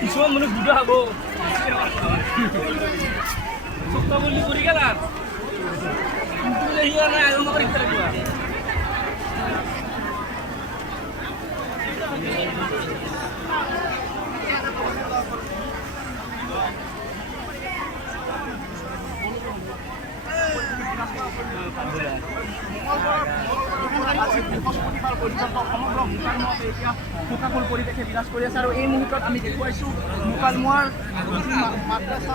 কিছুমান মানুহ বুঢ়া হ'ব চক্তা বুলি কৰি গেলা কিন্তু নাই আৰু নকৰি থাকিবা শোকাকুল পৰিৱেশে বিৰাজ কৰি আছে আৰু এই মুহূৰ্তত আমি দেখুৱাইছোঁ মুকালমুৱাৰ মাদ্ৰাছা